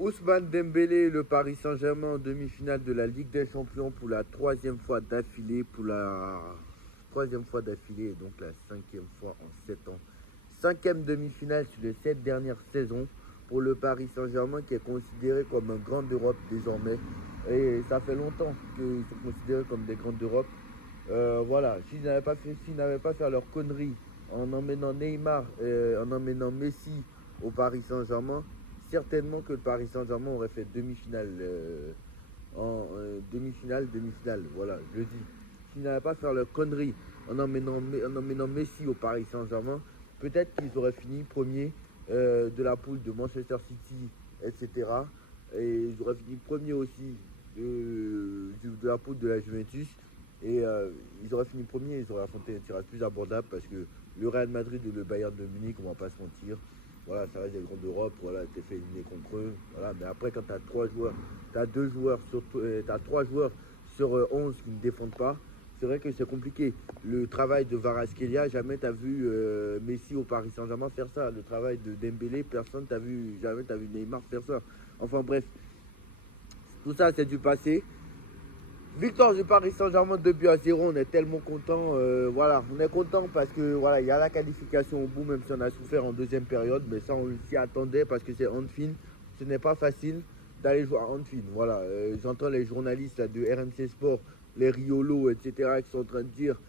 Ousmane Dembélé, le Paris Saint-Germain en demi-finale de la Ligue des Champions pour la troisième fois d'affilée, et donc la cinquième fois en 7 ans. Cinquième demi-finale sur les 7 dernières saisons pour le Paris Saint-Germain qui est considéré comme un grand d'Europe désormais. Et ça fait longtemps qu'ils sont considérés comme des grands d'Europe. Voilà, s'ils n'avaient pas fait leur connerie en emmenant Neymar, en emmenant Messi au Paris Saint-Germain, certainement que le Paris Saint-Germain aurait fait demi-finale, demi-finale, voilà, je le dis. S'ils n'avaient pas fait leur connerie en emmenant Messi au Paris Saint-Germain, peut-être qu'ils auraient fini premier de la poule de Manchester City, etc. Et ils auraient fini premier aussi de la poule de la Juventus. Et ils auraient fini premier, ils auraient affronté un tirage plus abordable parce que le Real Madrid et le Bayern de Munich, on va pas se mentir, voilà, ça reste des grands d'Europe, voilà, t'es fait éliminer contre eux, voilà, mais après quand t'as 3 joueurs, t'as 3 joueurs sur 11 qui ne défendent pas, c'est vrai que c'est compliqué. Le travail de Kvaratskhelia, jamais t'as vu Messi au Paris Saint-Germain faire ça. Le travail de Dembélé, jamais t'as vu Neymar faire ça. Enfin bref, tout ça c'est du passé. Victoire du Paris Saint-Germain 2-0, on est tellement content. Voilà, on est content parce que voilà, il y a la qualification au bout, même si on a souffert en deuxième période, mais ça on s'y attendait parce que c'est Anfield. Ce n'est pas facile d'aller jouer à Anfield. Voilà, j'entends les journalistes là, de RMC Sport, les Riolo, etc., qui sont en train de dire,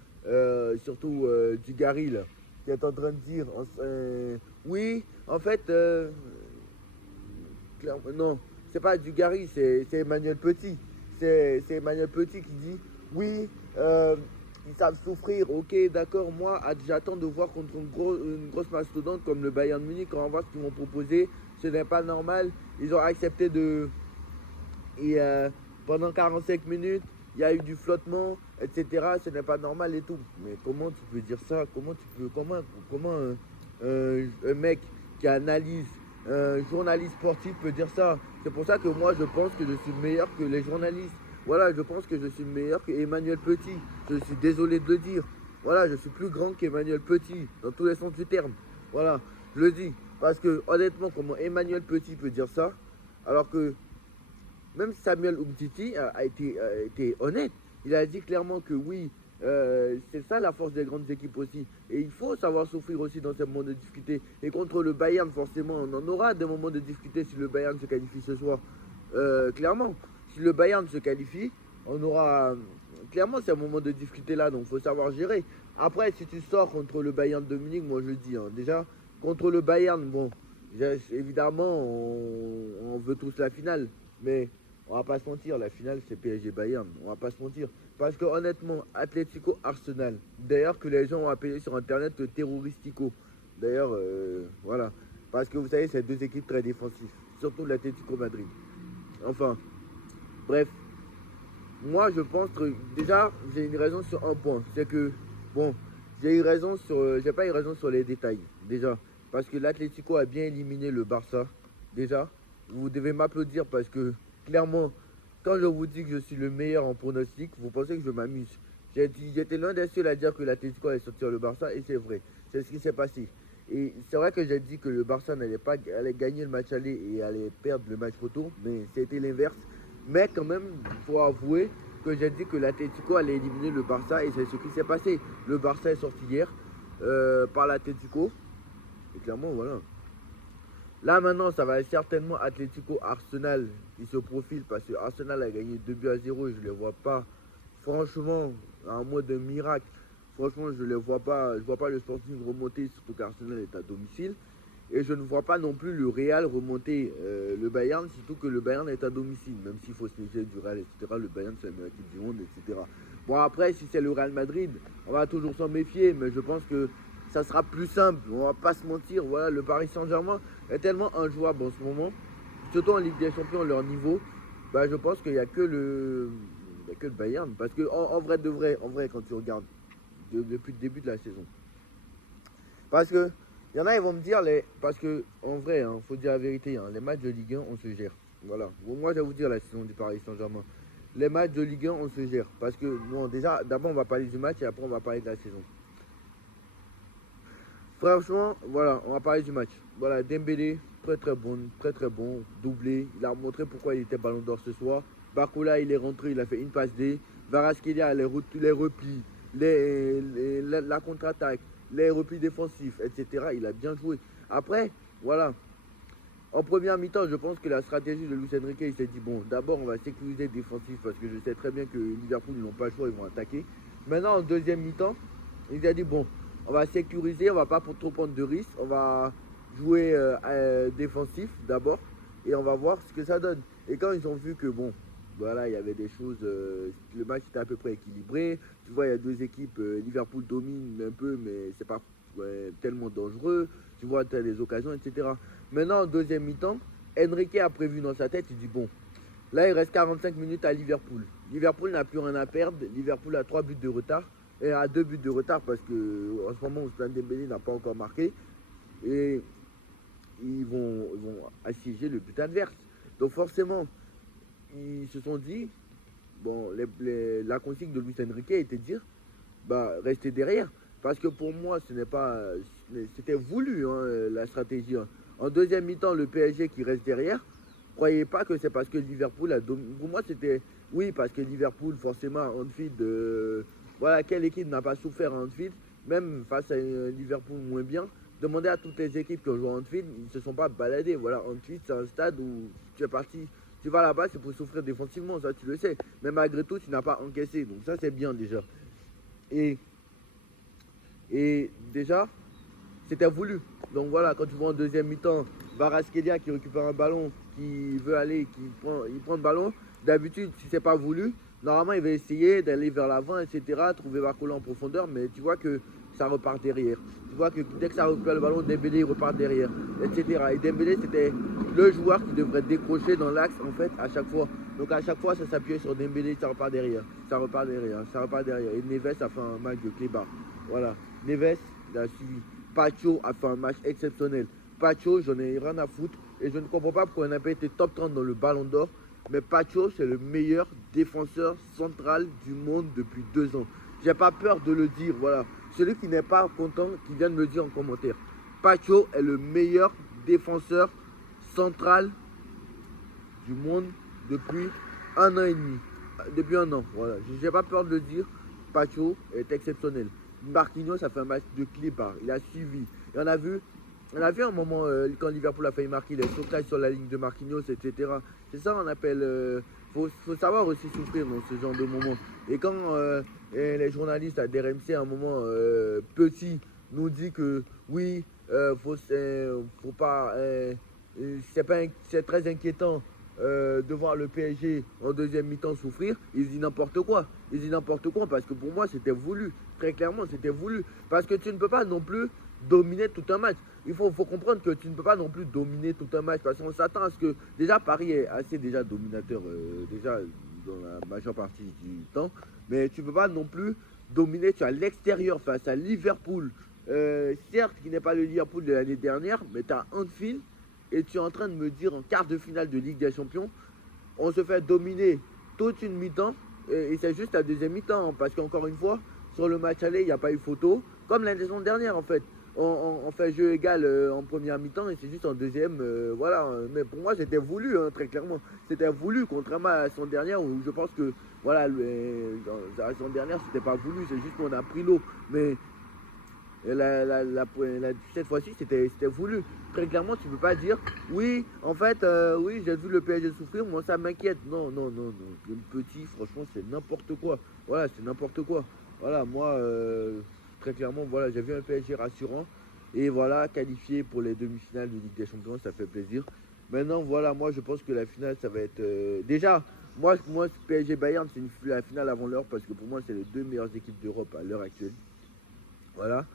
surtout Dugarry, là, qui est en train de dire, oui, en fait, non, c'est pas Dugarry, c'est Emmanuel Petit. C'est Emmanuel Petit qui dit oui, ils savent souffrir, ok, d'accord, moi j'attends de voir contre une grosse mastodonte comme le Bayern Munich, quand on voit ce qu'ils vont proposer, ce n'est pas normal, ils ont accepté de... Et pendant 45 minutes, il y a eu du flottement, etc. Ce n'est pas normal et tout. Mais comment tu peux dire ça? Comment un mec qui analyse, un journaliste sportif peut dire ça? C'est pour ça que moi, je pense que je suis meilleur que les journalistes. Voilà, je pense que je suis meilleur que Emmanuel Petit. Je suis désolé de le dire. Voilà, je suis plus grand qu'Emmanuel Petit, dans tous les sens du terme. Voilà, je le dis. Parce que honnêtement, comment Emmanuel Petit peut dire ça, alors que même Samuel Umtiti a été honnête. Il a dit clairement que oui, c'est ça la force des grandes équipes aussi. Et il faut savoir souffrir aussi dans ces moments de difficulté. Et contre le Bayern, forcément, on en aura des moments de difficulté si le Bayern se qualifie ce soir. Clairement, si le Bayern se qualifie, on aura clairement ces moments de difficulté là. Donc il faut savoir gérer. Après, si tu sors contre le Bayern de Munich, moi je dis, déjà, contre le Bayern, bon, évidemment, on veut tous la finale. Mais on va pas se mentir, la finale c'est PSG Bayern, on va pas se mentir. Parce que honnêtement, Atlético Arsenal, d'ailleurs que les gens ont appelé sur internet le terroristico. D'ailleurs, voilà. Parce que vous savez, c'est deux équipes très défensives, surtout l'Atlético Madrid. Enfin, bref, moi je pense que déjà j'ai une raison sur un point, c'est que bon, j'ai pas eu raison sur les détails déjà, parce que l'Atlético a bien éliminé le Barça déjà. Vous devez m'applaudir parce que clairement, quand je vous dis que je suis le meilleur en pronostic, vous pensez que je m'amuse. J'étais l'un des seuls à dire que l'Atlético allait sortir le Barça et c'est vrai, c'est ce qui s'est passé. Et c'est vrai que j'ai dit que le Barça allait gagner le match aller et allait perdre le match retour, mais c'était l'inverse. Mais quand même, il faut avouer que j'ai dit que l'Atlético allait éliminer le Barça et c'est ce qui s'est passé. Le Barça est sorti hier par l'Atlético. Et clairement, voilà. Là maintenant, ça va être certainement Atlético Arsenal qui se profile parce que Arsenal a gagné 2-0 et je ne les vois pas. Franchement, en mode miracle, franchement, je ne vois pas. Je vois pas le Sporting remonter, surtout qu'Arsenal est à domicile. Et je ne vois pas non plus le Real remonter le Bayern, surtout que le Bayern est à domicile. Même s'il faut se méfier du Real, etc. Le Bayern, c'est la meilleure équipe du monde, etc. Bon, après, si c'est le Real Madrid, on va toujours s'en méfier. Mais je pense que ça sera plus simple. On va pas se mentir. Voilà, le Paris Saint-Germain est tellement injouable en ce moment. Surtout en Ligue des Champions, leur niveau. Bah, je pense qu'il n'y a que le Bayern. Parce que en vrai de vrai, quand tu regardes depuis le début de la saison. Parce que il y en a, ils vont me dire, parce que en vrai, il faut dire la vérité, les matchs de Ligue 1, on se gère. Voilà. Bon, moi, je vais vous dire la saison du Paris Saint-Germain. Les matchs de Ligue 1, on se gère. Parce que, bon, déjà, d'abord, on va parler du match et après, on va parler de la saison. Franchement, voilà, on va parler du match. Voilà, Dembélé, très très bon, doublé. Il a montré pourquoi il était ballon d'or ce soir. Barcola, il est rentré, il a fait une passe D. Varaskelia, les replis, la contre-attaque, les replis défensifs, etc. Il a bien joué. Après, voilà, en première mi-temps, je pense que la stratégie de Luis Enrique, il s'est dit, bon, d'abord, on va sécuriser défensif parce que je sais très bien que Liverpool, ils n'ont pas le choix, ils vont attaquer. Maintenant, en deuxième mi-temps, il a dit, bon, on va sécuriser, on va pas trop prendre de risques, on va jouer défensif d'abord et on va voir ce que ça donne. Et quand ils ont vu que, bon, voilà, il y avait des choses, le match était à peu près équilibré. Tu vois, il y a deux équipes, Liverpool domine un peu, mais c'est pas tellement dangereux. Tu vois, tu as des occasions, etc. Maintenant, en deuxième mi-temps, Enrique a prévu dans sa tête, il dit bon, là il reste 45 minutes à Liverpool. Liverpool n'a plus rien à perdre. Liverpool a 3 buts de retard. Et a 2 buts de retard parce que en ce moment, Ousmane Dembélé n'a pas encore marqué. Et ils vont assiéger le but adverse. Donc forcément, ils se sont dit, bon, la consigne de Luis Enrique était de dire, bah, restez derrière. Parce que pour moi, ce n'est pas, c'était voulu hein, la stratégie. Hein. En deuxième mi-temps, le PSG qui reste derrière, croyez pas que c'est parce que Liverpool a dominé. Pour moi, c'était oui, parce que Liverpool, forcément, à Anfield, voilà, quelle équipe n'a pas souffert à Anfield, même face à Liverpool moins bien. Demandez à toutes les équipes qui ont joué à Anfield, ils ne se sont pas baladés. Voilà, Anfield, c'est un stade où tu es parti, tu vas là-bas, c'est pour souffrir défensivement, ça tu le sais. Mais malgré tout, tu n'as pas encaissé, donc ça c'est bien déjà. Et, et déjà, c'était voulu. Donc voilà, quand tu vois en deuxième mi-temps, Varaskelia qui récupère un ballon, qui veut aller, il prend le ballon. D'habitude, si c'est pas voulu, normalement il va essayer d'aller vers l'avant, etc., trouver Barcola en profondeur, mais tu vois que ça repart derrière. Tu vois que dès que ça récupère le ballon, Dembélé il repart derrière, etc. Et Dembélé c'était le joueur qui devrait décrocher dans l'axe en fait à chaque fois. Donc à chaque fois ça s'appuyait sur Dembélé, ça repart derrière, ça repart derrière, ça repart derrière. Et Neves a fait un match de clébard. Voilà, Neves il a suivi. Pacho a fait un match exceptionnel. Pacho, j'en ai rien à foutre. Et je ne comprends pas pourquoi il n'a pas été top 30 dans le Ballon d'Or. Mais Pacho, c'est le meilleur défenseur central du monde depuis 2 ans. J'ai pas peur de le dire, voilà. Celui qui n'est pas content, qui vient de me le dire en commentaire. Pacho est le meilleur défenseur central du monde depuis 1 an et demi. Depuis 1 an, voilà. Je n'ai pas peur de le dire. Pacho est exceptionnel. Marquinhos a fait un match de clébard. Il a suivi. Et on a vu un moment quand Liverpool a failli marquer les sautages sur la ligne de Marquinhos, etc. C'est ça qu'on appelle. Faut savoir aussi souffrir dans ce genre de moment. Et quand les journalistes à DRMC à un moment petit nous dit que oui, faut pas, c'est très inquiétant de voir le PSG en deuxième mi-temps souffrir, ils disent n'importe quoi. Ils disent n'importe quoi parce que pour moi c'était voulu. Très clairement c'était voulu. Parce que tu ne peux pas non plus dominer tout un match. Il faut comprendre que tu ne peux pas non plus dominer tout un match parce qu'on s'attend à ce que déjà Paris est assez déjà dominateur déjà dans la majeure partie du temps. Mais tu ne peux pas non plus dominer. Tu es à l'extérieur face à Liverpool. Certes qui n'est pas le Liverpool de l'année dernière, mais tu as Anfield et tu es en train de me dire en quart de finale de Ligue des Champions, on se fait dominer toute une mi-temps et c'est juste la deuxième mi-temps parce qu'encore une fois, sur le match aller, il n'y a pas eu photo, comme la saison dernière en fait. On fait jeu égal en première mi-temps et c'est juste en deuxième, voilà. Mais pour moi, c'était voulu, hein, très clairement. C'était voulu, contrairement à la saison dernière où je pense que, voilà, dans la saison dernière, c'était pas voulu, c'est juste qu'on a pris l'eau. Mais cette fois-ci, c'était voulu. Très clairement, tu ne peux pas dire oui, en fait, oui, j'ai vu le PSG souffrir, moi ça m'inquiète. Non, non, non, non. Le petit, franchement, c'est n'importe quoi. Voilà, c'est n'importe quoi. Voilà, moi, très clairement, voilà, j'ai vu un PSG rassurant. Et voilà, qualifié pour les demi-finales de Ligue des Champions, ça fait plaisir. Maintenant, voilà, moi, je pense que la finale, ça va être. Déjà, moi PSG Bayern, c'est la finale avant l'heure parce que pour moi, c'est les deux meilleures équipes d'Europe à l'heure actuelle. Voilà.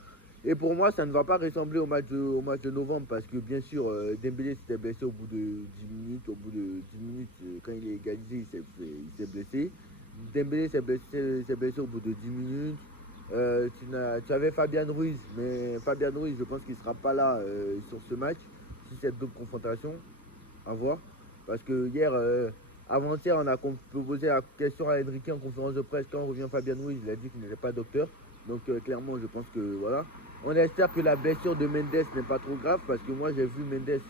Et pour moi, ça ne va pas ressembler au match de novembre parce que bien sûr, Dembélé s'était blessé au bout de 10 minutes. Au bout de 10 minutes, quand il est égalisé, il s'est blessé. Dembélé s'est blessé au bout de 10 minutes. Tu avais Fabian Ruiz, mais Fabian Ruiz, je pense qu'il ne sera pas là sur ce match. Si c'est d'autres confrontations, à voir. Parce que hier, avant-hier, on a posé la question à Enrique en conférence de presse quand revient Fabian Ruiz. Il a dit qu'il n'était pas docteur. Donc clairement, je pense que voilà. On espère que la blessure de Mendes n'est pas trop grave parce que moi j'ai vu Mendes.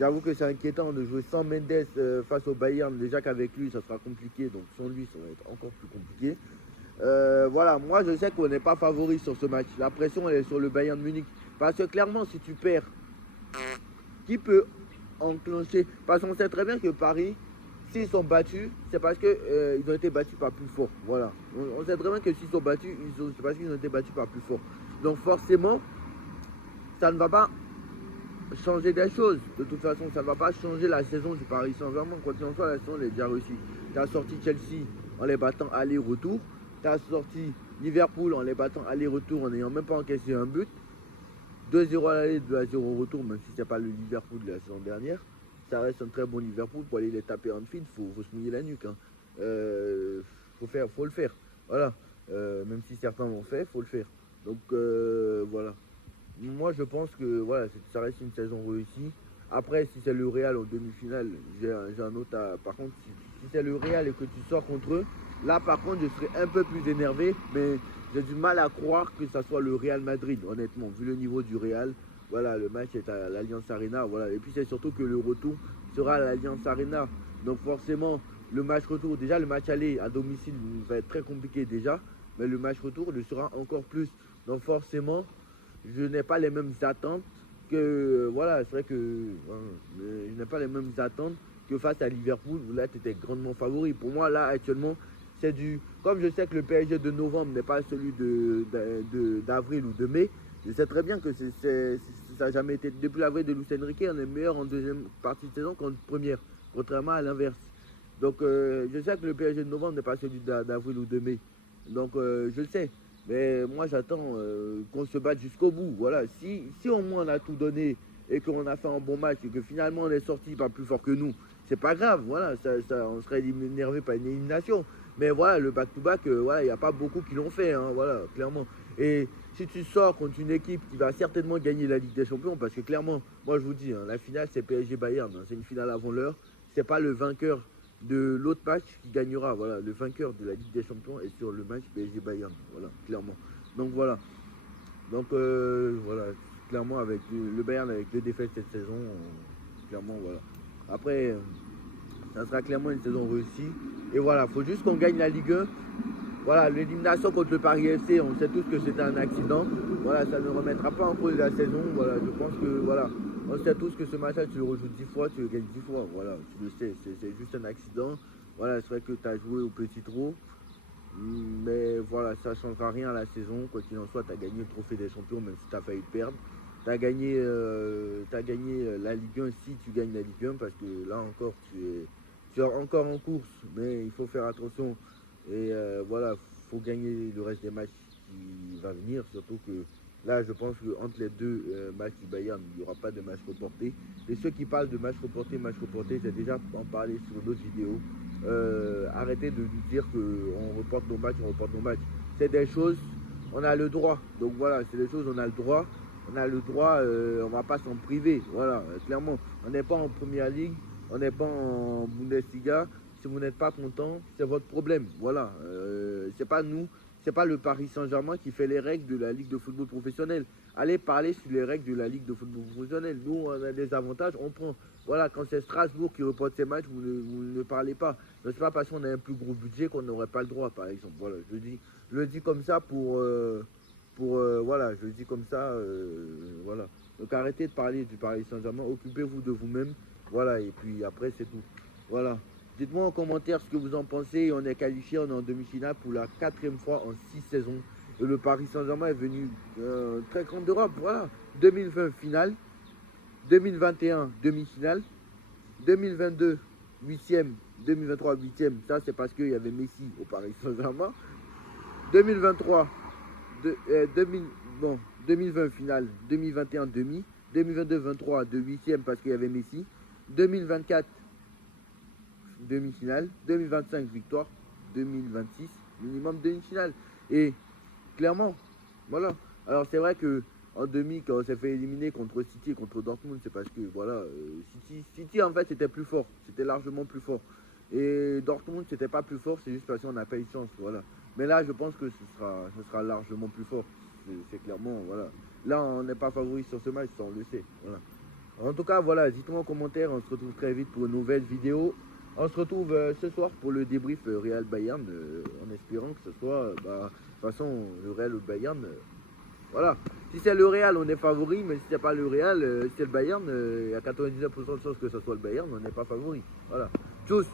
J'avoue que c'est inquiétant de jouer sans Mendes face au Bayern. Déjà qu'avec lui ça sera compliqué, donc sans lui ça va être encore plus compliqué. Voilà, moi je sais qu'on n'est pas favori sur ce match. La pression elle est sur le Bayern Munich. Parce que clairement si tu perds, qui peut enclencher? Parce qu'on sait très bien que Paris, s'ils sont battus, c'est parce qu'ils ont été battus par plus fort. Voilà. On sait très bien que s'ils sont battus, c'est parce qu'ils ont été battus par plus fort. Donc forcément, ça ne va pas changer des choses. De toute façon, ça ne va pas changer la saison du Paris Saint-Germain. Quoi qu'il en soit, la saison elle est déjà réussie. Tu as sorti Chelsea en les battant aller-retour. Tu as sorti Liverpool en les battant aller-retour en n'ayant même pas encaissé un but. 2-0 à l'aller, 2-0 au retour, même si c'est pas le Liverpool de la saison dernière. Ça reste un très bon Liverpool. Pour aller les taper en field, faut se mouiller la nuque. Hein. Faut le faire. Voilà. Même si certains l'ont fait, faut le faire. Donc voilà. Moi je pense que voilà, ça reste une saison réussie. Après, si c'est le Real en demi-finale, j'ai un autre par contre, si c'est le Real et que tu sors contre eux, là par contre je serais un peu plus énervé, mais j'ai du mal à croire que ça soit le Real Madrid, honnêtement, vu le niveau du Real. Voilà, le match est à l'Allianz Arena, voilà. Et puis c'est surtout que le retour sera à l'Allianz Arena. Donc forcément, le match retour, déjà le match aller à domicile va être très compliqué déjà, mais le match retour le sera encore plus. Donc forcément, je n'ai pas les mêmes attentes que, voilà, c'est vrai que je n'ai pas les mêmes attentes que face à Liverpool, où là tu étais grandement favori. Pour moi, là actuellement, c'est du, comme je sais que le PSG de novembre n'est pas celui d'avril ou de mai, je sais très bien que ça n'a jamais été, depuis l'avril de Luis Enrique, on est meilleur en deuxième partie de saison qu'en première, contrairement à l'inverse. Donc je sais que le PSG de novembre n'est pas celui d'avril ou de mai, donc je le sais. Mais moi j'attends qu'on se batte jusqu'au bout. Voilà, si au moins on a tout donné et qu'on a fait un bon match et que finalement on est sorti pas plus fort que nous, c'est pas grave. Voilà, on serait énervé par une élimination. Mais voilà, le back-to-back, voilà, il n'y a pas beaucoup qui l'ont fait, hein, voilà, clairement. Et si tu sors contre une équipe qui va certainement gagner la Ligue des Champions, parce que clairement, moi je vous dis, hein, la finale c'est PSG Bayern, hein, c'est une finale avant l'heure. C'est pas le vainqueur de l'autre match qui gagnera. Voilà, le vainqueur de la Ligue des Champions est sur le match PSG Bayern. Voilà, clairement. Donc voilà. Donc voilà, clairement avec le Bayern avec 2 défaites cette saison, clairement voilà. Après, ça sera clairement une saison réussie. Et voilà, il faut juste qu'on gagne la Ligue 1. Voilà, l'élimination contre le Paris FC, on sait tous que c'était un accident. Voilà, ça ne remettra pas en cause la saison. Voilà, je pense que voilà, on sait tous que ce match-là, tu le rejoues 10 fois, tu le gagnes 10 fois. Voilà, tu le sais, c'est juste un accident. Voilà, c'est vrai que tu as joué au petit trou. Mais voilà, ça ne changera rien à la saison. Quoi qu'il en soit, tu as gagné le trophée des champions, même si tu as failli perdre. Tu as gagné, la Ligue 1 si tu gagnes la Ligue 1, parce que là encore, tu es encore en course. Mais il faut faire attention. Et voilà, faut gagner le reste des matchs qui va venir, surtout que là, je pense qu'entre les deux matchs du Bayern, il n'y aura pas de match reporté. Et ceux qui parlent de match reporté, j'ai déjà en parlé sur d'autres vidéos. Arrêtez de nous dire qu'on reporte nos matchs, on reporte nos matchs. C'est des choses, on a le droit. Donc voilà, c'est des choses, on a le droit. On a le droit, on ne va pas s'en priver. Voilà, clairement, on n'est pas en Première Ligue, on n'est pas en Bundesliga. Si vous n'êtes pas content, c'est votre problème. Voilà, c'est pas nous, c'est pas le Paris Saint-Germain qui fait les règles de la Ligue de football professionnel. Allez parler sur les règles de la Ligue de football professionnel. Nous, on a des avantages, on prend. Voilà, quand c'est Strasbourg qui reporte ses matchs, vous ne parlez pas. Ce n'est pas parce qu'on a un plus gros budget qu'on n'aurait pas le droit, par exemple. Voilà, je le dis comme ça voilà, je le dis comme ça, voilà. Donc arrêtez de parler du Paris Saint-Germain, occupez-vous de vous-même. Voilà, et puis après, c'est tout. Voilà. Dites-moi en commentaire ce que vous en pensez. On est qualifié, on est en demi-finale pour la 4e fois en 6 saisons. Et le Paris Saint-Germain est venu très grand d'Europe. Voilà. 2020 finale, 2021 demi-finale, 2022 8e, 2023 8e. Ça c'est parce qu'il y avait Messi au Paris Saint-Germain. 2023, 2000, bon, 2020 finale, 2021 demi, 2022-23 de 8e parce qu'il y avait Messi. 2024 demi-finale, 2025 victoire, 2026 minimum demi-finale. Et clairement, voilà. Alors c'est vrai que en demi, quand on s'est fait éliminer contre City et contre Dortmund, c'est parce que voilà, City en fait c'était plus fort, c'était largement plus fort. Et Dortmund c'était pas plus fort, c'est juste parce qu'on n'a pas eu de chance, voilà. Mais là je pense que ce sera largement plus fort. c'est clairement, voilà. Là, on n'est pas favori sur ce match, ça on le sait. Voilà. En tout cas, voilà, dites-moi en commentaire, on se retrouve très vite pour une nouvelle vidéo. On se retrouve ce soir pour le débrief Real Bayern, en espérant que ce soit, de toute façon, le Real ou le Bayern, voilà. Si c'est le Real, on est favori, mais si c'est pas le Real, si c'est le Bayern, il y a 99% de chances que ce soit le Bayern, on n'est pas favori. Voilà. Tchuss.